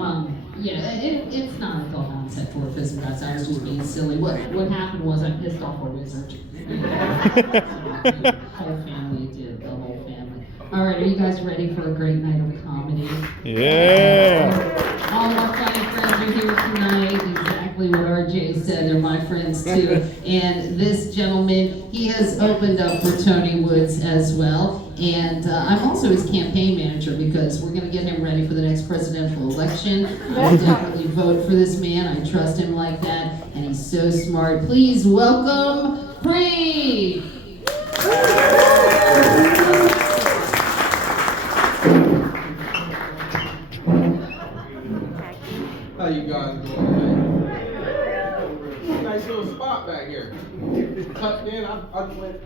Yeah, it's not at all onset dwarfism, guys. I was just being silly. What happened was I pissed off a wizard. The whole family did, the whole family. All right, are you guys ready for a great night of comedy? Yeah. All of our funny friends are here tonight. Exactly what RJ said. They're my friends too. And this gentleman, he has opened up for Tony Woods as well. And I'm also his campaign manager because we're going to get him ready for the next presidential election. I definitely vote for this man. I trust him like that. And he's so smart. Please welcome Bree. How you guys doing today? Nice little spot back here. Tucked in. I went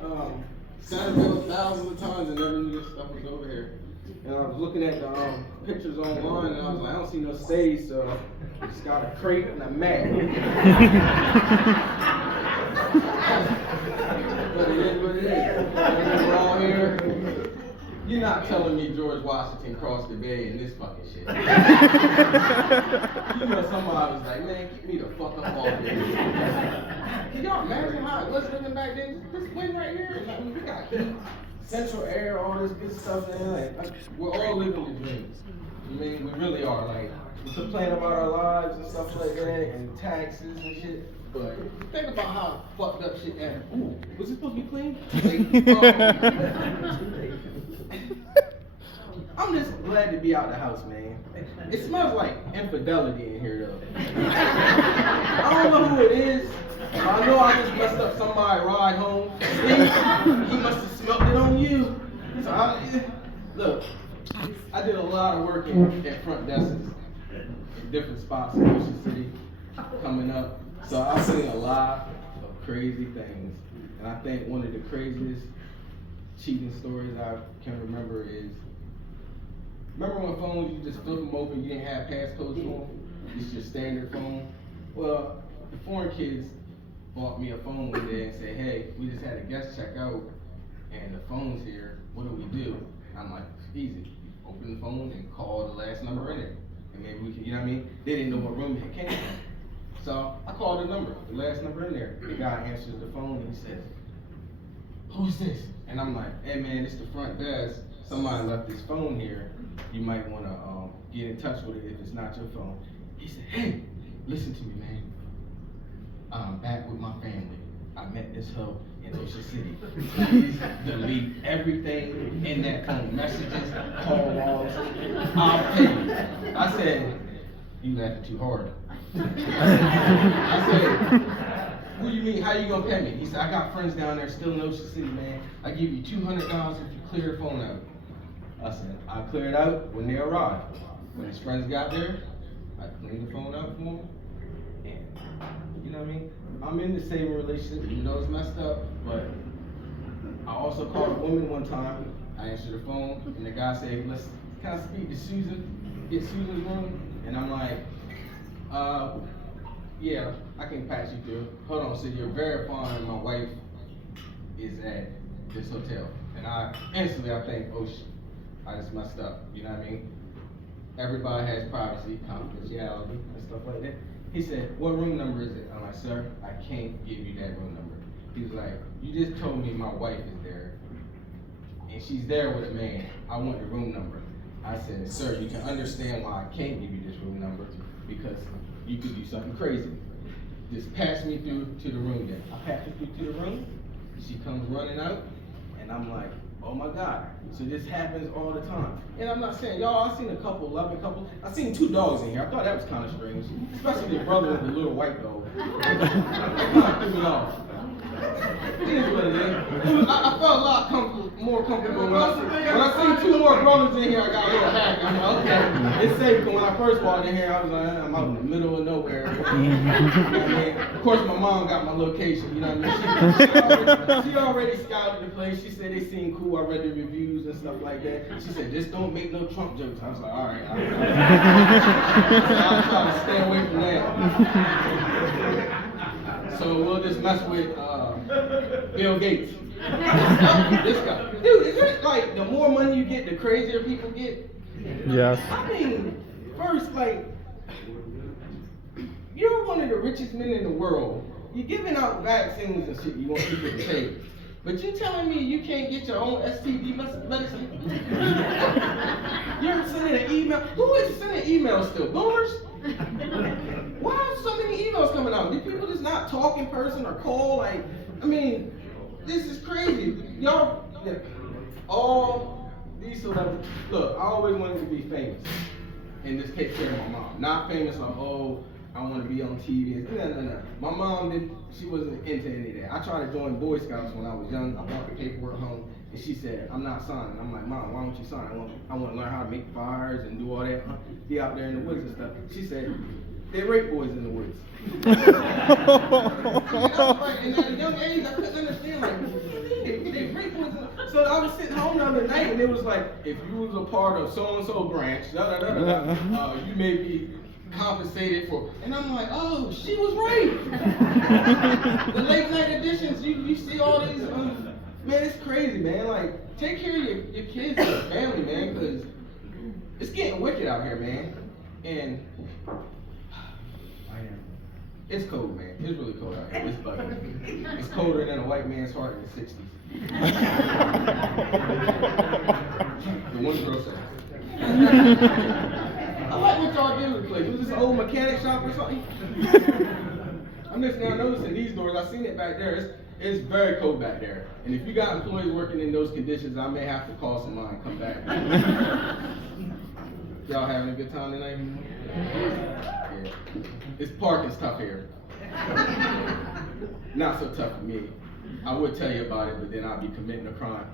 Centerville thousands of times and never knew this stuff was over here. And I was looking at the pictures online and I was like, I don't see no stage, so I just got a crate and a mat. But it is what it is. And we're all here. You're not telling me George Washington crossed the bay in this fucking shit. You know, somebody was like, man, get me the fuck up off here. Can y'all imagine how it was living back then? This wind right here, like, we got heat, central air, all this good stuff, man. Like, we're all living the dreams. I mean, we really are. Like, we complain about our lives and stuff like that, and taxes and shit. But think about how fucked up shit is. Ooh, was it supposed to be clean? I'm just glad to be out the house, man. It smells like infidelity in here, though. I don't know who it is. I know I just messed up somebody's ride home. He must have smelled it on you. So look, I did a lot of work at front desks in different spots in Ocean City coming up. So I've seen a lot of crazy things. And I think one of the craziest cheating stories I can remember is, remember when phones, you just flip them open, you didn't have passcodes for them? It's your standard phone. Well, the foreign kids bought me a phone one day and said, hey, we just had a guest check out and the phone's here, what do we do? I'm like, easy. Open the phone and call the last number in it. And maybe we can, you know what I mean? They didn't know what room it came from. So I called the number, the last number in there. The guy answers the phone and he says, who's this? And I'm like, hey man, it's the front desk. Somebody left this phone here. You might want to get in touch with it if it's not your phone. He said, hey, listen to me, man. I'm back with my family. I met this hoe in Ocean City. Please delete everything in that phone. Messages, call logs. I'll pay you. I said, you laughing too hard. I said, what do you mean? How you gonna pay me? He said, I got friends down there still in Ocean City, man. I give you $200 if you clear the phone out. I said, I'll clear it out when they arrive. When his friends got there, I cleaned the phone out for him. And, you know what I mean? I'm in the saving relationship, even though it's messed up, but I also called a woman one time. I answered the phone, and the guy said, can I speak to Susan? Get Susan's room? And I'm like, yeah, I can patch you through. Hold on, so you're verifying my wife is at this hotel. And instantly I think, oh shit, I just messed up, you know what I mean? Everybody has privacy, confidentiality, and stuff like that. He said, what room number is it? I'm like, sir, I can't give you that room number. He was like, you just told me my wife is there, and she's there with a man. I want the room number. I said, sir, you can understand why I can't give you this room number, because you could do something crazy. Just pass me through to the room then. I pass her through to the room, she comes running out, and I'm like, oh my God. So this happens all the time. And I'm not saying, y'all, I've seen a couple, loving couple. I've seen 2 dogs in here. I thought that was kind of strange, especially the brother with the little white dog. That kind of threw me off. It is what it is. I felt a lot more comfortable when I seen 2 more brothers in here. I got a little hack. I'm like, okay, it's safe. Because when I first walked in here, I was like, I'm out in the middle of nowhere. You know what I mean? Of course, my mom got my location. You know what I mean? She already scouted the place. She said they seemed cool. I read the reviews and stuff like that. She said, just don't make no Trump jokes. I was like, all right. I'll try to stay away from that. So we'll just mess with Bill Gates. This guy. Dude, is it like the more money you get, the crazier people get? Yes. I mean, first, like, You're one of the richest men in the world. You're giving out vaccines and shit you want people to take. But you telling me you can't get your own STD medicine? You're sending an email. Who is sending emails still? Boomers? Why are so many emails coming out? Do people just not talk in person or call? Like, I mean, this is crazy. Y'all, all these celebrities. Look, I always wanted to be famous. And this takes care of my mom. Not famous like, oh, I want to be on TV. No. My mom she wasn't into any of that. I tried to join Boy Scouts when I was young. I brought the paperwork home, and she said, I'm not signing. I'm like, Mom, why don't you sign? I want to learn how to make fires and do all that. Be out there in the woods and stuff. She said, they rape boys in the woods. And at a young age, I couldn't understand, like, what do you mean? They rape boys in the woods? So I was sitting home the other night, and it was like, if you was a part of so-and-so branch, you may be compensated for, and I'm like, oh, she was raped. The late night editions, you see all these, man, it's crazy, man. Like, take care of your kids and your family, man, because it's getting wicked out here, man. And it's cold, man. It's really cold out here. It's bugging. It's colder than a white man's heart in the 60s. The one girl said. I like what y'all do to the place. Was this an old mechanic shop or something? I'm just now noticing these doors. I seen it back there. It's very cold back there. And if you got employees working in those conditions, I may have to call someone and come back. Y'all having a good time tonight? Yeah. It's parking's tough here. Not so tough for me. I would tell you about it, but then I'd be committing a crime.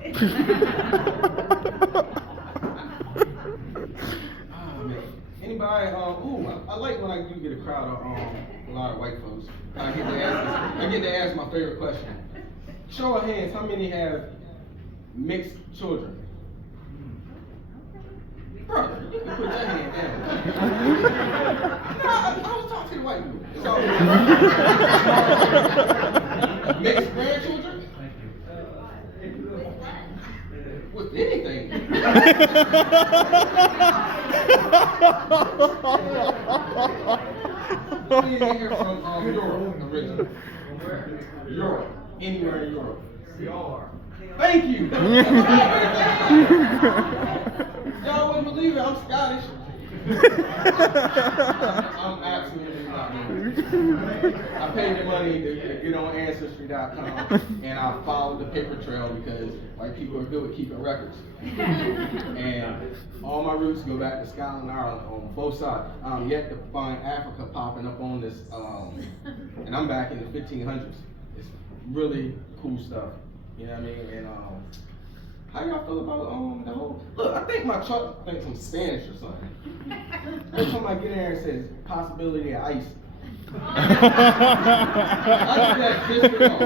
Anybody, I like when I do get a crowd of a lot of white folks. I get to ask my favorite question. Show of hands, how many have mixed children? Brother, you can put your hand down. No, I was talking to the white people. It's all mixed grandchildren? With anything. We didn't hear from Europe originally. Europe. Anywhere in Europe. Thank you. Y'all wouldn't believe it, I'm Scottish. I'm absolutely not. I paid the money to get on Ancestry.com and I followed the paper trail because white people are good with keeping records. And all my roots go back to Scotland and Ireland on both sides. I'm yet to find Africa popping up on this, and I'm back in the 1500s. It's really cool stuff. You know what I mean? And how y'all feel about the whole? Look, I think my truck thinks I'm Spanish or something. Every time I get in there, it says possibility of ice. I do that biscuit off. I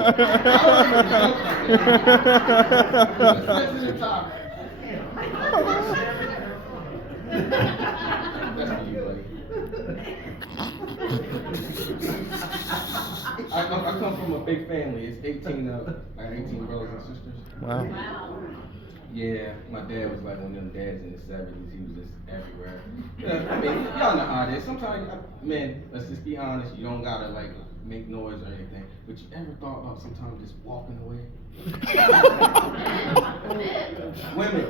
don't even joke like that. It's a sensitive topic. That's for you, buddy. I come from a big family. It's 18 brothers and sisters. Wow. Yeah, my dad was like one of them dads in the 70s. He was just everywhere. Yeah, I mean, y'all know how it is. Sometimes, man, let's just be honest. You don't gotta like make noise or anything. But you ever thought about sometimes just walking away? Women.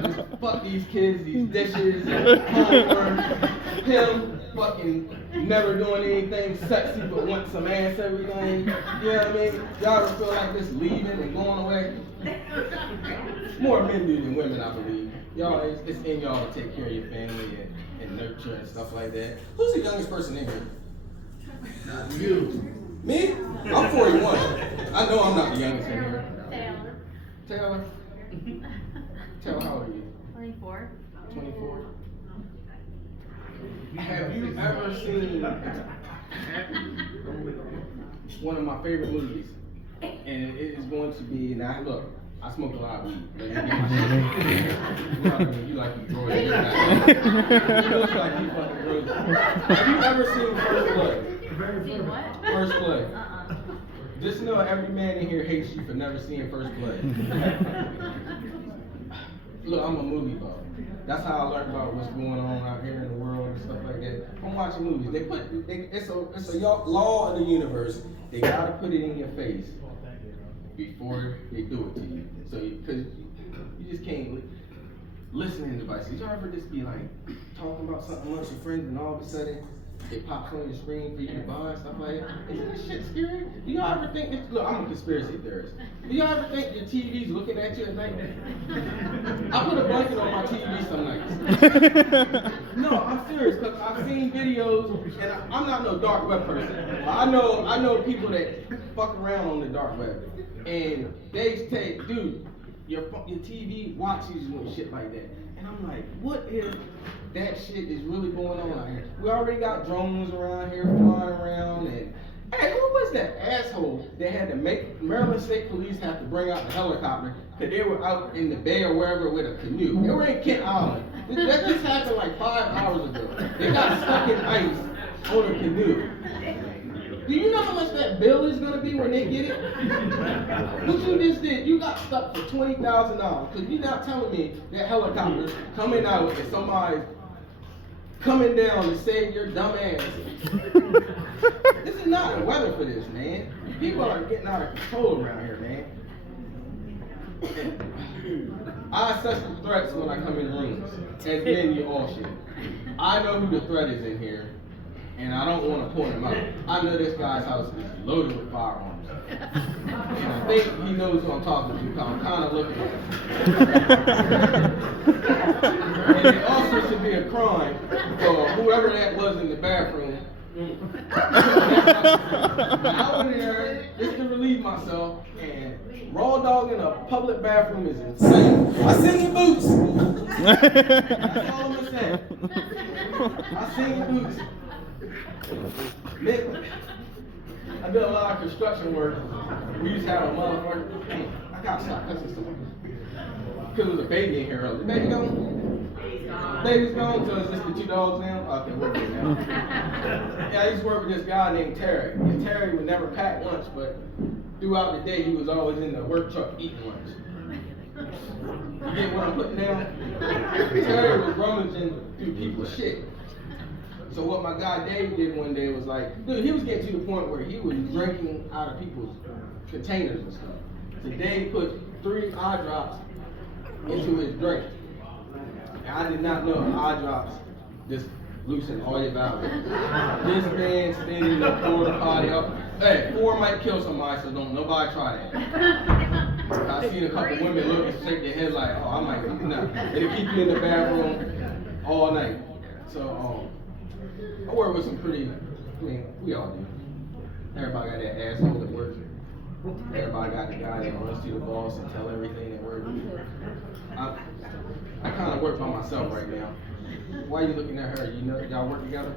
Just fuck these kids, these dishes, homework, him fucking never doing anything sexy but want some ass everything. You know what I mean? Y'all just feel like just leaving and going away. More men do than women, I believe. Y'all, it's in y'all to take care of your family and nurture and stuff like that. Who's the youngest person in here? Not you. Me? I'm 41. I know I'm not the youngest in here. Taylor? Taylor, how old are you? 24. 24. Have you ever seen one of my favorite movies? And it is going to be, now look, I smoke a lot of weed. You like you grow it. You look like you fucking grow it. Have you ever seen First Blood? Seen what? First Blood. Just know every man in here hates you for never seeing First Blood. Look, I'm a movie buff. That's how I learned about what's going on out here in the world. and stuff like that. I'm watching movies. It's a law of the universe. They gotta put it in your face before they do it to you. So, because you just can't. Listening devices. Y'all ever just be like talking about something amongst your friends and all of a sudden it pops on your screen for you to buy and stuff like that? Isn't this shit scary? Do y'all ever think, look, I'm a conspiracy theorist. Do y'all ever think your TV's looking at you at night? I put a blanket on my TV some nights. No, I'm serious, because I've seen videos, and I'm not no dark web person, but I know people that fuck around on the dark web, and they say, dude, your TV watches you and shit like that. And I'm like, what if that shit is really going on out here? We already got drones around here flying around, and hey, who was that asshole that had to make Maryland State Police have to bring out the helicopter because they were out in the bay or wherever with a canoe? They were in Kent Island. That just happened like 5 hours ago. They got stuck in ice on a canoe. Do you know how much that bill is going to be when they get it? What you just did, you got stuck for $20,000 because you're not telling me that helicopter's coming out and somebody's coming down to save your dumb ass. This is not the weather for this, man. People are getting out of control around here, man. I assess the threats when I come in rooms. As men, you all should. I know who the threat is in here. And I don't want to point him out. I know this guy's house is loaded with firearms. And I think he knows who I'm talking to, because I'm kind of looking at him. And it also should be a crime for whoever that was in the bathroom. I went in there just to relieve myself, and raw dog in a public bathroom is insane. I seen your boots. That's all I'm going to say. I seen your boots. I did a lot of construction work. We used to have a motherfucker. I gotta stop touching someone. Because there was a baby in here earlier. The baby gone? Baby's gone, so it's just the 2 dogs now? Okay, we're good now. Yeah, I used to work with this guy named Terry. And Terry would never pack lunch, but throughout the day, he was always in the work truck eating lunch. You get what I'm putting down? Terry was rummaging through people's shit. So what my guy Dave did one day was like, dude, he was getting to the point where he was drinking out of people's containers and stuff. So Dave put 3 eye drops into his drink. And I did not know eye drops just loosen all your valves. This man standing in the porta potty up. Hey, 4 might kill somebody, so don't nobody try that. I seen a couple women look and shake their head like, oh, I might no. It'll keep you in the bathroom all night. So I work with some pretty, I mean, we all do. Everybody got that asshole at work. Everybody got the guy that runs to the boss and tell everything at work. I kind of work by myself right now. Why are you looking at her? You know, y'all work together?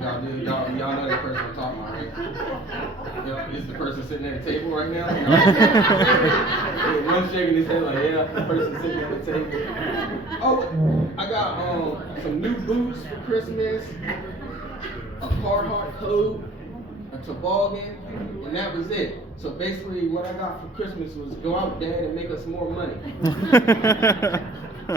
Y'all do? Y'all know that person I'm talking about, right? Is the person sitting at the table right now? One shaking his head like, yeah, the person sitting at the table. Oh, I got some new boots for Christmas, a Carhartt coat, a toboggan, and that was it. So basically what I got for Christmas was go out, Dad, and make us more money.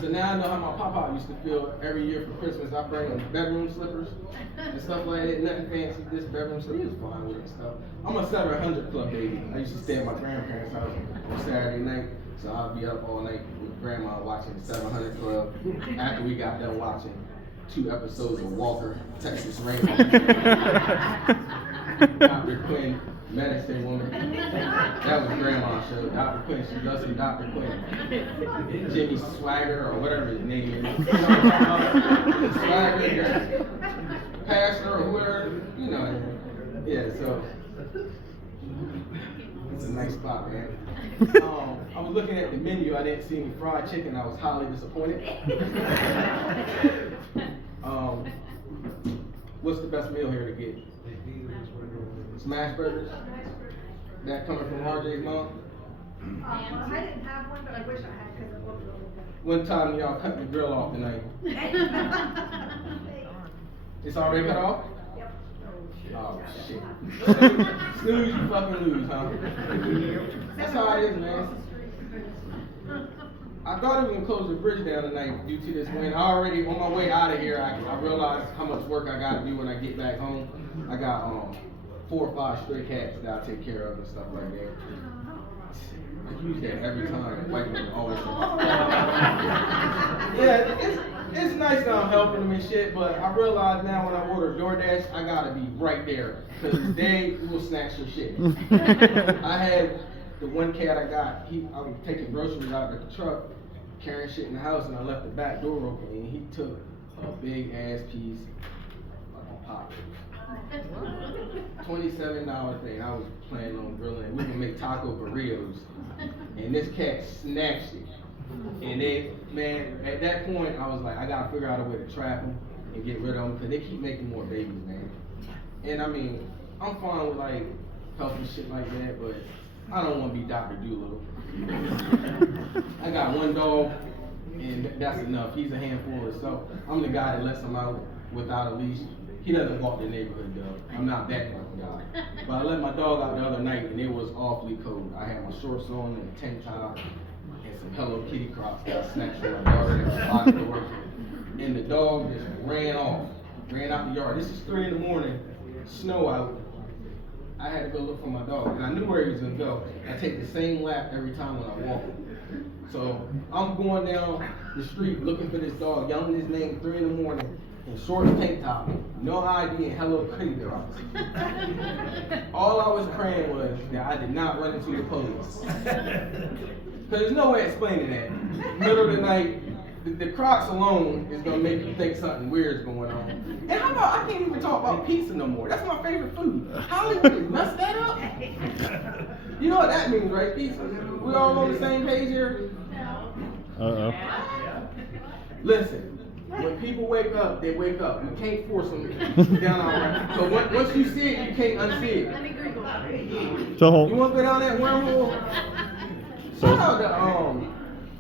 So now I know how my papa used to feel every year for Christmas. I bring him bedroom slippers and stuff like that. Nothing fancy, just bedroom slippers. He was fine with it and stuff. I'm a 700 Club baby. I used to stay at my grandparents' house on Saturday night. So I'll be up all night with grandma watching 700 Club after we got done watching 2 episodes of Walker, Texas Ranger. Dr. Quinn, medicine woman. That was grandma's show. Dr. Quinn, she loves some Dr. Quinn. Jimmy Swagger or whatever his name is. Swagger, pastor or whoever, you know. Yeah, so it's a nice spot, man. I was looking at the menu. I didn't see any fried chicken. I was highly disappointed. What's the best meal here to get? Smash burgers? That coming from RJ's mom? I didn't have one, but I wish I had because it looked really good. One time y'all cut the grill off tonight. It's already cut off? Yep. Oh, shit. Snooze, you fucking lose, huh? That's how it is, man. I thought it was gonna close the bridge down tonight due to this wind. I already on my way out of here. I realized how much work I gotta do when I get back home. I got 4 or 5 stray cats that I take care of and stuff like that. I use that every time. White women always. Yeah, it's nice that I'm helping them and shit, but I realize now when I order DoorDash, I gotta be right there because they will snatch your shit. I had the one cat I got. I was taking groceries out of the truck, carrying shit in the house, and I left the back door open, and he took a big ass piece of a pocket. $27 thing. I was planning on grilling. We can make taco burritos, and this cat snatched it. And man, at that point, I was like, I gotta figure out a way to trap them and get rid of them because they keep making more babies, man. And I mean, I'm fine with like helping shit like that, but I don't want to be Dr. Doolittle. I got one dog, and that's enough. He's a handful of so I'm the guy that lets him out without a leash. He doesn't walk the neighborhood though. I'm not that kind of guy. But I let my dog out the other night, and it was awfully cold. I had my shorts on and a tank top and some Hello Kitty Crocs that I snatched from my daughter that was locked the door. And the dog just ran off, ran out the yard. This is 3 in the morning, snow out. I had to go look for my dog, and I knew where he was gonna go. I take the same lap every time when I walk. So I'm going down the street looking for this dog, yelling his name 3 in the morning, in shorts, tank top, no ID, and Hello Kitty Crocs. All I was praying was that I did not run into the police. Because there's no way explaining that. Middle of the night, the Crocs alone is gonna make you think something weird is going on. And how about I can't even talk about pizza no more? That's my favorite food. Hollywood messed that up. You know what that means, right? Pizza. We all on the same page here. Uh-oh. Listen, when people wake up, they wake up. We can't force them down our way. So once you see it, you can't unsee Let it. me Google it. So, You want to go down that wormhole?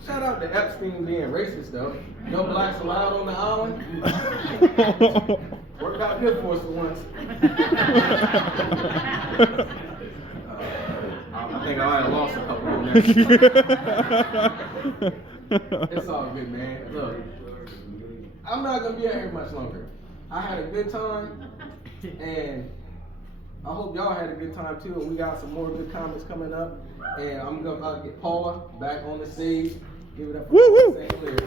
Shout out to Epstein being racist though. No blacks allowed on the island. Worked out good for us for once. I think I might have lost a couple on that. It's all good, man. Look, I'm not gonna be out here much longer. I had a good time, and I hope y'all had a good time too. And we got some more good comments coming up, and I'm gonna get Paula back on the stage. Give it up for woo, woo. St. Clair.